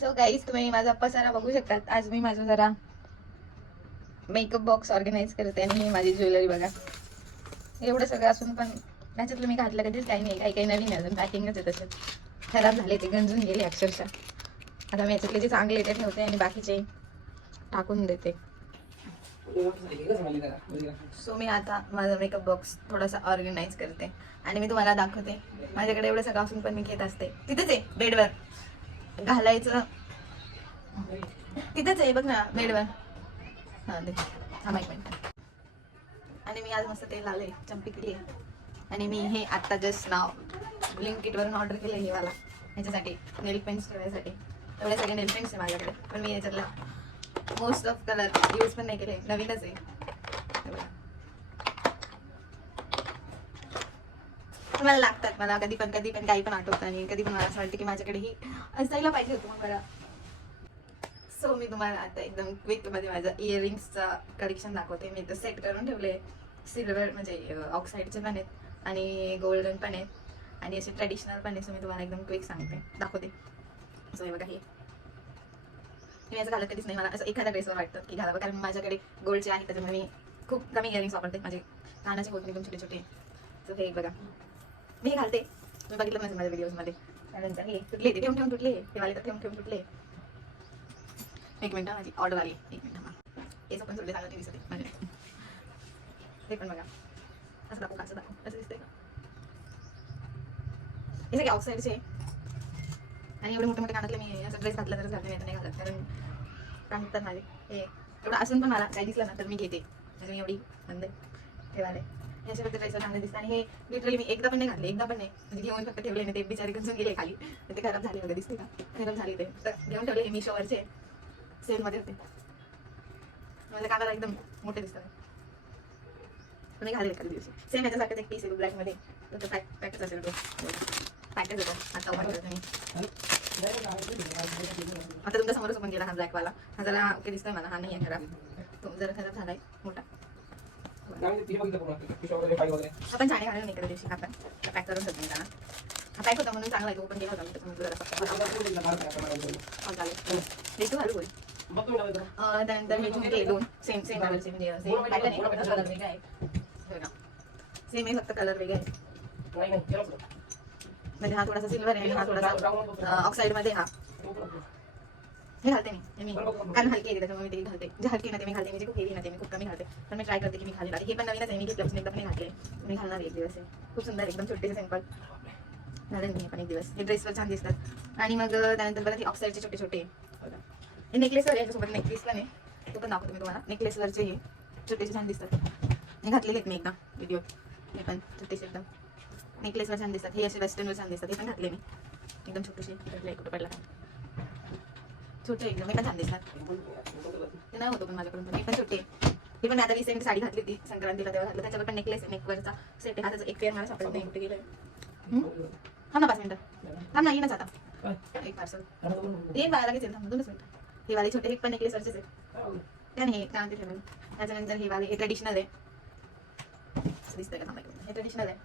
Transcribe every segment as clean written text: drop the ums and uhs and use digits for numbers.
So guys, तुम्ही माझा पसारा बघू शकतात. आज मी माझं जरा मेकअप बॉक्स ऑर्गनाईज करते आणि ही माझी ज्वेलरी बघा. एवढं सगळं असून पण त्याच्यातलं मी घातलं कधीच काही नाही. काही काही नवीन आहे, अजून पॅकिंगच आहे. तसंच खराब झाले, ते गंजून गेले अक्षरशः. आता मी याच्यातले जे चांगले ते ठेवते आणि बाकीचे टाकून देते. सो मी आता माझा मेकअप बॉक्स थोडासा ऑर्गनाईज करते आणि मी तुम्हाला दाखवते. माझ्याकडे एवढं सगळं असून पण मी घेत असते. तिथेच आहे बेडवर घालायचं, तिथेच आहे बघ ना बेडवर. हा दे, थांबा एक मिनिट. आणि मी आज मस्त तेल लावले, चंपी केली आहे. आणि मी हे आत्ता जस्ट नाव ब्लिंकिटवरून ऑर्डर केलं हे वाला, ह्याच्यासाठी नेल पेन्स ठेवायसाठी. एवढे सगळे नेल पेन्स आहे माझ्याकडे, पण मी याच्यातला मोस्ट ऑफ कलर यूज पण नाही केले, नवीनच आहे. मला लागतात, मला कधी पण काही पण आठवतं आणि कधी पण मला असं वाटतं की माझ्याकडे ही असायला पाहिजे होतं मग मला. सो मी तुम्हाला आता एकदम क्विकमध्ये माझं इयरिंग्सचं कलेक्शन दाखवते. मी तर सेट करून ठेवले. सिल्वर म्हणजे ऑक्साईडचे पण आहेत आणि गोल्डन पण आहेत आणि असे ट्रेडिशनल पण आहे. सो मी तुम्हाला एकदम क्विक सांगते, दाखवते. सो हे बघा, हे मी असं घालत कधीच नाही. मला असं एखाद्या ड्रेसवर वाटतं की घालावं, कारण माझ्याकडे गोल्डचे आहे त्याच्यामुळे मी खूप कमी इयरिंग्स वापरते. माझे कानाचे होत एकदम छोटे छोटे. सो हे बघा, मी हे घालते. तुम्ही बघितलं नसेल माझ्या व्हिडिओजमध्ये. त्यानंतर हे तुटले, ते ठेवून ठेवून तुटले, ते वाले तर ठेवून ठेवून तुटले. एक मिनिट, माझी ऑर्डर आली. एक मिनिट हा, याचं पण तुटले चांगलं ते दिसते म्हणजे. हे पण बघा, असं दाखवू, असं दाखवू, असं दिसतंय का? हे सगळे ऑक्साईडचे आणि एवढे मोठे मोठे कानातले मी असं ड्रेस घातला तरच घालते, नाही घालत. कारण सांगतात माझे हे एवढं असून पण मला काही दिसलं ना तर मी घेते. म्हणजे मी एवढी बंद ठेवायला ह्याच्याबद्दल ड्रेसवर चांगले दिसतं. आणि हे लिटरली मी एकदा पण नाही घातले, एकदा पण नाही, म्हणजे घेऊन फक्त ठेवले आणि ते बिचारे गंजून गेले खाली. ते खराब झाले वगैरे, दिसते का खराब झाले. ते तर घेऊन ठेवले. हे मीशोवरचे सेलमध्ये होते. माझ्या कानाला एकदम मोठे दिसतात. तुम्ही घालेल एखाद्या दिवशी. सेम ह्याच्यासारखंच एक पीस आहे ब्लॅकमध्ये, तर पॅकच असेल तो. पॅकच येतो आता ओपन करतो मी. आता तुमच्या समोरच ओपन केला हा ब्लॅकवाला. हा जरा ओके दिसतोय मला, हा नाही आहे खराब. तो जरा खराब झालाय मोठा. आपण छान घालून एखाद्या दिवशी आपण पॅक करून ठेवतो मी त्यांना. हा पॅक होता म्हणून चांगला आहे, ओपन केला होता मी त्याच्यामुळे जरा घालू बोल. त्यानंतर हे झुमके दोन सेम सेम कलरचे, म्हणजे सेम पॅटर्न आहे, कलर वेगळा आहे. सेम आहे, फक्त कलर वेगळे आहे. म्हणजे हा थोडासा सिल्वर आहे आणि हा थोडासा ऑक्साईड मध्ये. हा हे घालते मी कारण हलकी आहे त्याच्यामुळे मी ते घालते. जे हलकी ना ते मी घालते, म्हणजे खूप हेवी ना ते मी खूप कमी घालते. पण मी ट्राय करते की मी घालेल. हे पण नवीनच आहे, मी घेतलं एकदा पण घातले. मी घालणार एक दिवस. खूप सुंदर, एकदम छोटे सिंपल घालेन मी पण एक दिवस. हे ड्रेसवर छान दिसतात. आणि मग त्यानंतर परत हे ऑक्साईडचे छोटे छोटे हे नेकलेसवर याच्यासोबत नेकलेस पण आहे, तो पण दाखवते मी तुम्हाला. नेकलेसवरचे हे छोटेसे छान दिसतात. हे घातलेले आहेत मी एकदा व्हिडिओ. हे पण छोटेसे एकदम नेकलेसवर छान दिसतात. हे असे वेस्टर्नवर छान दिसतात. हे पण घातले मी एकदम छोटेसे. कुठं पडला छोटे एकदम, हे पण छान दिसतात. ते नाही होतो पण माझ्याकडून, पण हे पण छोटे. हे पण मी आता रिसेंट साडी घातली होती संक्रांतीला, तेव्हा घातलं. त्याच्यावर पण नेकलेस नेकवरचा सेट आहे. हाताचा एक पेअर मला सापडत नाही, कुठे गेलं. थांब ना 5 मिनिटं, थांब ना, येईनच आता. एक पार्सल येईन बाळा, लगेच येईल, थांब 2 मिनिटं. हे वाले छोटे, हे पण नेकलेसवरचेच आहेत. त्याने हे काय म्हणते ठेवलं. त्याच्यानंतर हे वाले, हे ट्रेडिशनल आहे. असं दिसतंय का? थांबा, हे ट्रेडिशनल आहे.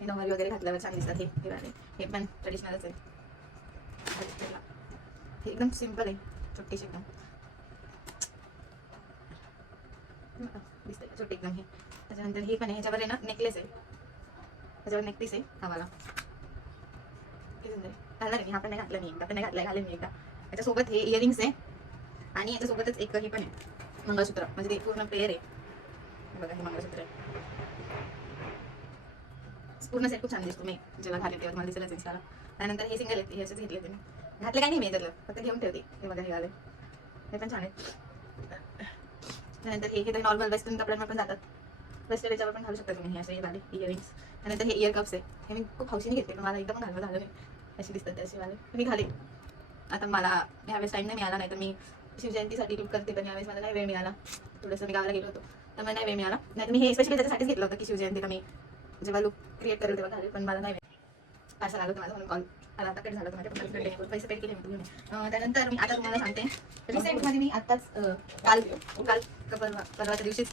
हे नॉर्मल वगैरे घातल्यावर छान दिसतात. हे वाले, हे पण ट्रेडिशनलच आहे. हे एकदम सिंपल आहे, छोटीशी एकदम दिसते छोटे एकदम. हे त्याच्यानंतर हे पण आहे, ह्याच्यावर आहे ना नेकलेस आहे, त्याच्यावर नेकलेस आहे हा वाला. घालणार मी, हा पण नाही घातला मी, एकदा पण नाही घातलाय, घालेन मी एकदा. याच्यासोबत हे इयरिंग्स आहे आणि याच्यासोबतच एक हे पण आहे मंगळसूत्र, म्हणजे ते पूर्ण पेअर आहे. बघा, हे मंगळसूत्र आहे. पूर्ण सेट खूप छान दिसतो. मी जेव्हा घालेल तेव्हा मला दिसेलच इंस्टाला. त्यानंतर हे सिंगल आहे, ह्याचेच घेतले ते मी. घातले काही नाही मी त्यातलं, फक्त घेऊन ठेवते. हे बघा, हे घाले, हे पण छान आहे. त्यानंतर हे तर नॉर्मल वेस्टर्न कपड्यांवर पण जातात. वेस्टर्न याच्यावर पण घालू शकता तुम्ही. हे असे हे झाले इयरिंग्स. त्यानंतर हे इयर कप्स आहे. हे मी खूप हौशीने घेतले, पण मला एकदम घालवं झालं नाही. अशी दिसतात त्याचे वाले, मी घाले. आता मला ह्यावेळेस टाईम नाही मिळाला, नाही तर मी शिवजयंतीसाठी लूक करते, पण यावेळेस मला नाही वेळ मिळाला. थोडंसं मी गावाला गेलो होतो, तर मला नाही वेळ मिळाला. नाही तर मी हे स्पेशली त्याच्यासाठीच घेतलं होतं की शिवजयंतीला मी जेव्हा लुक क्रिएट करेल तेव्हा घालेल, पण मला नाही वेळ. असं आलं होतं माझं म्हणून कॉल आला. आता कट झालं होतं माझ्या फ्रेंडने पैसे पेड केले मी. त्यानंतर मी आता तुम्हाला सांगते, रिसेंटमध्ये मी आत्ताच काल परवाच्या दिवशीच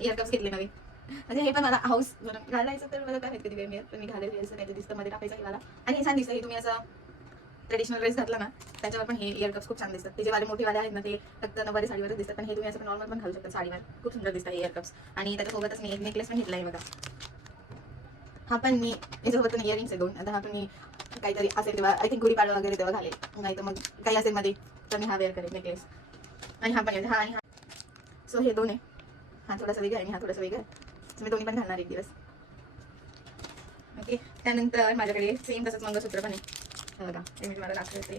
इयर कप्स घेतले नवीन. म्हणजे हे पण मला हाऊस घालायचं, तर मला काय माहिती कधी वेळ मिळत, पण मी घालेल. असं काहीतरी दिसतं मध्ये टाकायचं हे मला. आणि हे छान दिसतं. हे तुम्ही असं ट्रेडिशनल ड्रेस घातला ना त्याच्यावर पण हे इयर कप्स खूप छान दिसतात. ते जे वाले मोठे वाले आहेत ना ते फक्त नऊवारी साडीवरच दिसतात, पण हे तुम्ही असं नॉर्मल पण घालू शकता साडीवर, खूप सुंदर दिसतात इयर कप्स. आणि त्याच्यासोबतच मी एक नेकलेस पण घेतला आहे बघा. हा पण मी याच्यासोबत पण इयरिंग्स आहे 2. आता हा पण मी काहीतरी असेल तेव्हा आय थिंक गुढीपाडवा वगैरे तेव्हा घालेल, नाही तर मग काही असेल मध्ये तर मी हा वेअर करेल नेकलेस. आणि हा पण हा आणि हा. सो हे 2 आहे. हा थोडासा वेगळा आहे आणि हा थोडासा वेगळा आहे. मी दोन्ही पण घालणार एक दिवस. ओके. त्यानंतर माझ्याकडे सेम तसंच मंगळसूत्र पण आहे बघा, ते मी तुम्हाला दाखवते.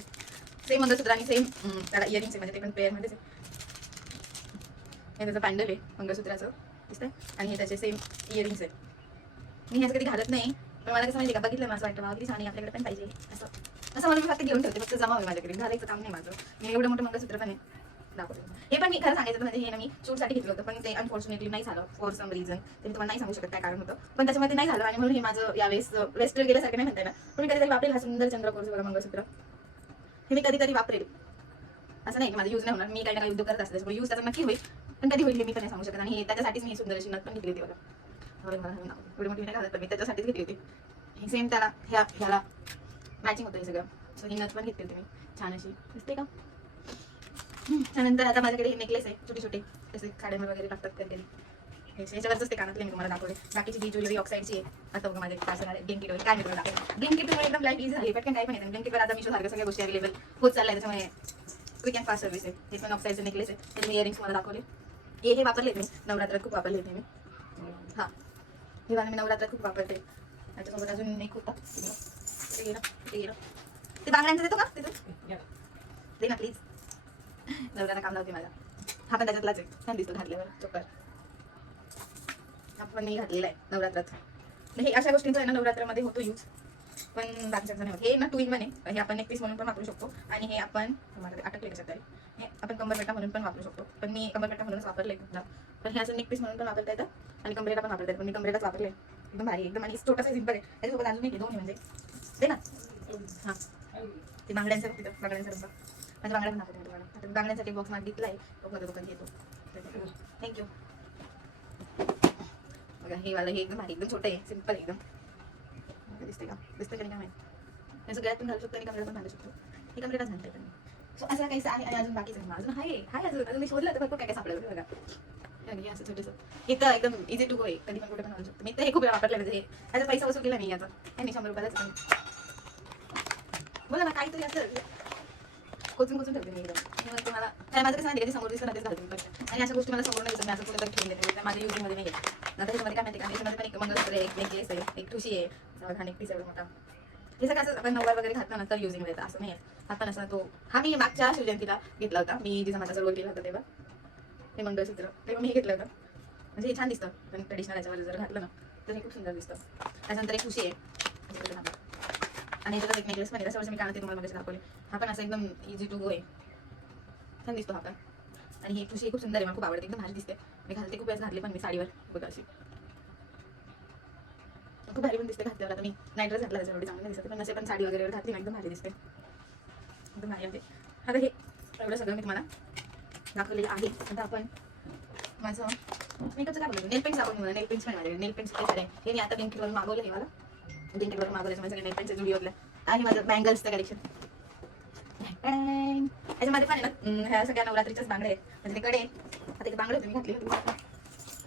सेम मंगळसूत्र आणि सेम त्याला इयरिंग्स आहे, म्हणजे ते पण पेअरमध्येच आहे. हे त्याचं पॅन्डल आहे मंगळसूत्राचं दिसतंय, आणि हे त्याचे सेम इयरिंग्स आहे. मी ह्याचं कधी घालत नाही, पण मला कसं माहिती का, बघितलं मला असं वाटतं मला किती छान आहे, आपल्याकडे पण पाहिजे असं असं मला मी फक्त घेऊन ठेवते, फक्त जमा होईल माझ्याकडे, घालायचं काम नाही माझं. मी एवढं मोठं मंगळसूत्र पण आहे दाखवते. हे पण मी खरं सांगायचं म्हणजे हे ना मी शूटसाठी घेतलं होतं, पण ते अनफॉर्च्युनेटली नाही झालं फॉर सम रिझन. ते मी तुम्हाला नाही सांगू शकत काय कारण होतं, पण त्याच्यामध्ये नाही झालं आणि म्हणून हे माझं यावेळेस वेस्टर्न गेल्यासारखं नाही म्हणताय ना, पण मी कधीतरी वापरेल हा सुंदर चंद्रकोरचं बघा मंगळसूत्र. हे मी कधीतरी वापरेल, असं नाही की माझं यूज नाही होणार. मी काही ना काही उद्योग करत असते त्याच्यामुळे यूज त्याचा नक्की होईल, पण कधी होईल हे मी पण नाही सांगू शकत. आणि त्याच्यासाठीच मी सुंदर अशी नथ पण घेतली होती बघा. एवढी मोठी नाही घालत, पण मी त्याच्यासाठीच घेतली होती. ही सेम त्याला ह्याला मॅचिंग होतं हे सगळं. सो ही नथ पण घेतली होती मी छान अशी, दिसते का. त्यानंतर आता माझ्याकडे हे नेकलेस आहे छोटे छोटे, जसे खाड्यावर वगैरे लागतात कधी. याच्यावरच ते कानातले मी तुम्हाला दाखवले. बाकीची जी ज्वेलरी ऑक्साईडची आहे आता बघा माझे पार्सल आले ब्लिंकिट वगैरे, काय मी तुम्हाला दाखवले. ब्लिंकिटमुळे एकदम लाईफ इझी झाली, पटकन काही पण येतं. ब्लिंकिटवर आता मी सारख्या सगळ्या गोष्टी अवेलेबल होत चालल्या, त्याच्यामुळे क्विक अँड फास्ट सर्व्हिस आहे. हे पण ऑक्साईडचे नेकलेस आहे, त्याचे मी इयरिंग्स मला दाखवले. हे वापरले मी नवरात्रात खूप वापरले होते मी. हां हे वाले मी नवरात्रात खूप वापरते. त्याच्यासोबत अजून एक होता ते बांगड्यांचं देतो का तिथून दे ना प्लीज, नवऱ्याला काम लावते माझा. हा पण त्याच्यातलाच आहे, छान दिसतो घातल्यावर चोकर. हा पण मी घातलेला आहे नवरात्रात. हे अशा गोष्टींचा आहे ना नवरात्रामध्ये होतो यूज, पण बाकीच्याचं नाही होत. हे ना 2 in 1 आहे. हे आपण नेक पीस म्हणून पण वापरू शकतो, आणि हे आपण मला अटकले कशात तरी, हे आपण कंबरपेटा म्हणून पण वापरू शकतो. पण मी कंबरपेटा म्हणूनच वापरले ना, पण हे असं नेक पीस म्हणून पण वापरता येतं आणि कमरेला पण वापरता येतं. पण मी कमरेलाच वापरले, एकदम भारी एकदम. आणि छोटासा सिंपल आहे, त्याच्यासोबत अजून एक 2 आहे म्हणजे ते ना. हां ते बांगड्यांचं तिथं बांगड्यांचा डब्बा, माझ्या बांगड्या पण दाखवते तुम्हाला. आता बांगड्यांसाठी बॉक्स मला दिसला आहे, बघा घेतो. थँक्यू. बघा हे वाला, हे एकदम भारी एकदम छोटं आहे, सिंपल एकदम. दिसते का, दिसतं का नाही काय माहिती. याचं गळ्यात पण घालू शकतो आणि कमरेला पण घालू शकतो. हे कमरेलाच घालते पण. सो असं काहीच आहे. आणि अजून बाकीचं अजून हाय अजून मी शोधलं तर भरपूर काय काय सापडलं बघा. असं छोटंसं इथं एकदम इझी टू गो आहे, कधी पण कुठे पण घालू शकतो. मी तर हे खूप वेळा वापरलं, म्हणजे याचा पैसा वसूल केला मी याचा. हे नाही 100 रुपयालाच बोला ना, काहीतरी असं कोचून ठेवते मी एकदम. तुम्हाला काय माझं कसं नाही कधी समोर दिसतं ना तेच घालते मी. आणि अशा गोष्टी मला समोर नाही दिसत, मी असं कुठे तरी ठेवून देते, माझ्या युजमध्ये नाही आहे. आता त्याच्यामध्ये काय माहिती का, याच्यामध्ये पण एक मंगळसूत्र आहे, एक नेकलेस आहे, एक ठुशी आहे, हा नेक पीस एवढा मोठा. हे सगळं असं आपण नऊवार वगैरे घातलं ना तर युजिंग येतं, असं नाही आहे. हा पण असा तो हा मी मागच्या शिवजयंतीला घेतला होता, मी जिजा माझा सर्व केला होता तेव्हा. हे मंगळसूत्र तेव्हा मी घेतलं होतं, म्हणजे हे छान दिसतं. पण ट्रेडिशनल याच्यावर जर घातलं ना तर हे खूप सुंदर दिसतं. त्याच्यानंतर एक ठुशी आहे आणि याच्यात एक नेकलेस पण आहे, त्याच्यावर मी कानात तुम्हाला मगाशी दाखवले. हा पण असं एकदम इझी टू गो आहे, छान दिसतो हा पण. आणि ही ठुशी खूप सुंदर आहे, मला खूप आवडते, एकदम भारी दिसते. मी घालते खूप वेळेस घातली पण मी साडीवर बघा अशी, खूप भारी पण दिसते घातल्यावर. आता मी नाईट ड्रेस घातला त्याच्यावर एवढी चांगली दिसते, पण नसे पण साडी वगैरे घातली ना एकदम भारी दिसते, एकदम भारी आहे. आता हे एवढं सगळं मी तुम्हाला दाखवलेलं आहे. आता आपण माझं मेकअपचं काय बोलतो, नेल पेंट्स आपण मला नेल पेंट्स पण माझ्याकडे नेल पेंट्स खूप सारे. हे मी आता ब्लिंकिटवरून मागवलं, हे मला ब्लिंकिटवरून मागवलं, त्याच्यामध्ये सगळे नेल पेंट्स व्हिडिओला आहे. माझं बँगल्सचं कलेक्शन याच्यामध्ये पण आहे ना, ह्या सगळ्या नवरात्रीच्याच बांगड्या आहेत, म्हणजे ते कडे आता एक बांगडे तुम्ही घातली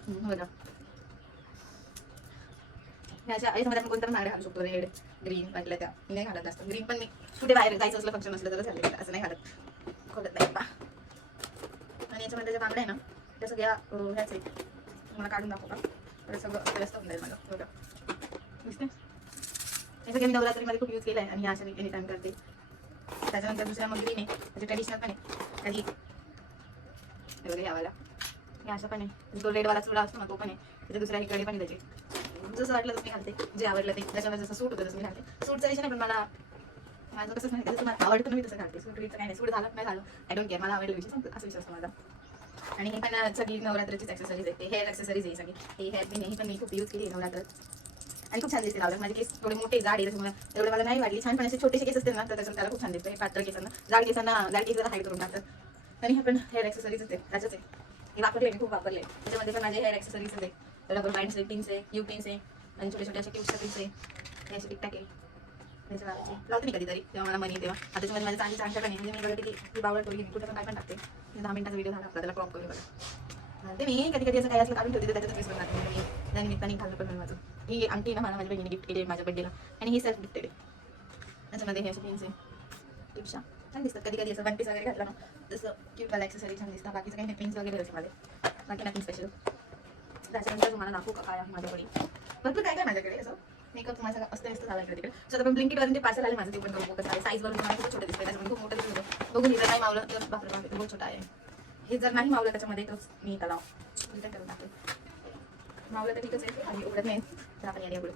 बघा. ह्याच्या याच्यामध्ये आपण कोणत्या पण बांगड्या घालू शकतो, रेड ग्रीन वाटल्या त्या नाही घालत जास्त. ग्रीन पण मी कुठे बाहेर जायचं असलं फंक्शन असलं तरच घालते, असं नाही घालत, खोलत नाही बा. आणि याच्यामध्ये ज्या बांगड्या आहे ना त्या सगळ्या ह्याच आहे, तुम्हाला काढून दाखवू का, तर सगळं व्यस्त होऊन जाईल माझं बघा, दिसते. हे सगळं मी नवरात्रीमध्ये खूप यूज केलं आहे आणि अशा मी एनी टाइम करते. त्याच्यानंतर दुसऱ्या मग ग्रीन आहे, त्याचे ट्रेडिशनल पण आहे कधी वगैरे यावाला. हे असं पण आहे, तो रेडवाला चुडा असतो ना तो पण आहे, त्याच्या दुसऱ्या इकडे पण आहे त्याचे. जसं वाटलं तसं मी घालते, जे आवडलं ते, त्याच्यामध्ये जसं सूट होतं तसं मी घालते. सूटचं विषय नाही, पण मला माझं कसं नाही, जसं मला आवडतं ना मी तसं घालते. सूट रीचं काही नाही, सूट झालं नाही झालं आय डोंट केअर, मला आवडलं विषय सांगतो असं विषय असतो माझा. आणि हे पण सगळी नवरात्रीचीच ॲक्सेसरीज आहे, हेअर ॲक्सेसरीज आहे सगळी. हे हेअर पिन ही पण मी खूप यूज केली नवरात्रात आणि खूप छान दिसते लावलं. माझे केस थोडे मोठे जाड आहे त्याच्यामुळे एवढं मला नाही वाटली छान, पण असे छोटेसे केस असते ना तर त्याच्यात त्याला खूप छान दिसतं. हे पातळ केसांना जाड केसांना हाईड करून टाकतात. आणि हे पण हेअर ॲक्सेसरीजच आहे, त्याचंच आहे. हे वापरले मी खूप वापरले, त्याच्यामध्ये पण माझे हेअर ॲक्सेसरीजच आहे. रबर बँड्स आहे, पिन्स आहे, यू पिन्स आहे आणि छोटे छोटे असे क्यूटच्या पिन्स आहे, हे असे टिकटाक आहे. त्याच्या लावायची लावते मी कधीतरी तेव्हा मला मनी तेव्हा आता त्याच्यामध्ये माझ्या चांगली चांगल्या नाही म्हणजे मी बघा किती बावळ करून घेईन कुठे पण काय पण टाकते 10 मिनिटाचा व्हिडिओ झाला आपला त्याला क्रॉप करून बघा ते मी कधी कधी असं काय असलं काढून ठेवते त्याच्यात मिस बनणार मी त्या निमित्ताने घालणं पण माझं ही अंगठी ना मला माझ्या बहिणीने गिफ्ट केली माझ्या बड्डेला आणि ही सेल्फ गिफ्टेड आहे त्याच्यामध्ये हे असे पिन्स आहे टिप्शा छान दिसतात कधी कधी असं वन पीस वगैरे घातलं ना जसं क्यूटवाला ॲक्सेसरी छान दिसतात बाकीचं काही पिन्स वगैरे असे माझे बाकी नथिंग स्पेशल त्याच्यानंतर तुम्हाला दाखवू का काय आहे माझ्याकडे भरपूर काय काय माझ्याकडे असं मेकअप माझा असतं असतं झाला इकडे तिकडे सो आता पण ब्लिंकिटवरून ते पार्सल आले माझं ते पण बघू कसं आहे साईजवरून मला खूप छोटं दिसतं त्याच्यामध्ये खूप मोठं दिसतं बघून हे जर नाही मावलं तर बापरे बापरे बहुत छोटा आहे हे जर नाही मावलं त्याच्यामध्ये तर मी त्याला रिटर्न करून टाकेल मावलं तर ठीकच आहे आणि उघडत नाही तर आपण याने उघडू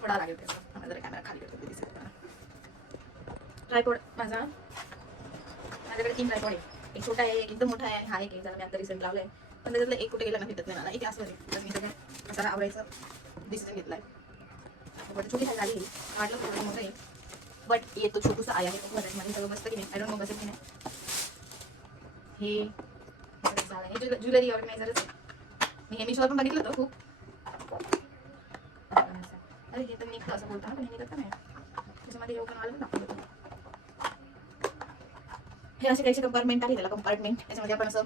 थोडा लागेल त्याचा मला जर कॅमेरा खाली करतो दिसेल ट्रायपॉड माझ्याकडे 3 ट्रायपॉड आहे एक छोटा आहे एक एकदम मोठा आहे आणि हा एक जरा मी आता रिसेंट लावला आहे पण त्याच्यातलं एक कुठे गेला ना भेटत नाही मला एक असं तर मी सगळं असं आवडायचं डिसिजन घेतला आहे बट छोटी साईज आली वाटलं थोडं मोठं आहे बट येतो छोटूसा आहे माझ्यामध्ये सगळं मस्त की नाही आय डोंट नो बसेल की नाही हे ज्वेलरी ऑर्गनायझरच मी हे मिशोवर पण बघितलं होतं खूप अरे हे तर निघतं असं बोलता ना पण निघत नाही त्याच्यामध्ये ओपन वाला पण दाखवलं होतं हे असे काही कंपार्टमेंट आहे त्याला कंपार्टमेंट त्याच्यामध्ये आपण असं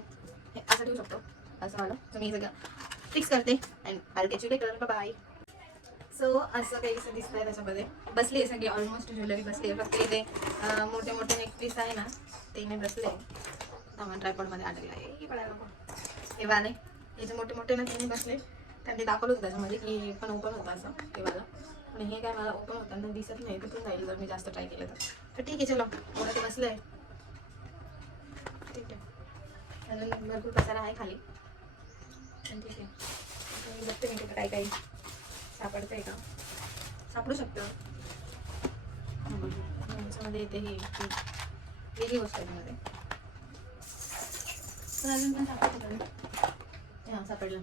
हे असं ठेवू शकतो असं वाला तर मी सगळं फिक्स करते and I catch you later bye so असं काही असं दिसतंय त्याच्यामध्ये बसली आहे सगळी ऑलमोस्ट ज्वेलरी बसली आहे फक्त इथे मोठे मोठे नेक पीस आहे ना ते मी बसले सामान ट्रायपॉडमध्ये आलेलं आहे हे पडायला नको हे वाले हे जे मोठे मोठे ना ते मी बसले त्यांनी दाखवलं होतं त्याच्यामध्ये की पण ओपन होतं असं ते वाला पण हे काय मला ओपन होताना दिसत नाही तिथून जाईल जर मी जास्त ट्राय केलं तर ठीक आहे चलो एवढं ते बसलं आहे ठीक आहे अजून भरपूर पसारा आहे खाली पण ठीक आहे मी बघते मी तिथं काही काही सापडतंय का सापडू शकतं त्याच्यामध्ये येते ही वेगळी गोष्ट आहे त्यामध्ये पण अजून पण सापडतं हां सापडलं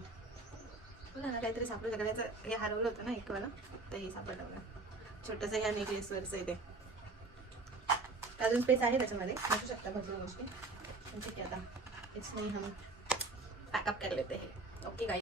बघा ना काहीतरी सापडू शकतं त्याचं हे हरवलं होतं ना एक वाला तर हे सापडलं बघा छोटंसं ह्या नेकलेसवरचं आहे ते अजून स्पेस आहे त्याच्यामध्ये बसू शकता भरपूर गोष्टी पण ठीक आहे आता इट्स नाही हम पॅकअप कर लेते हैं ओके गाइस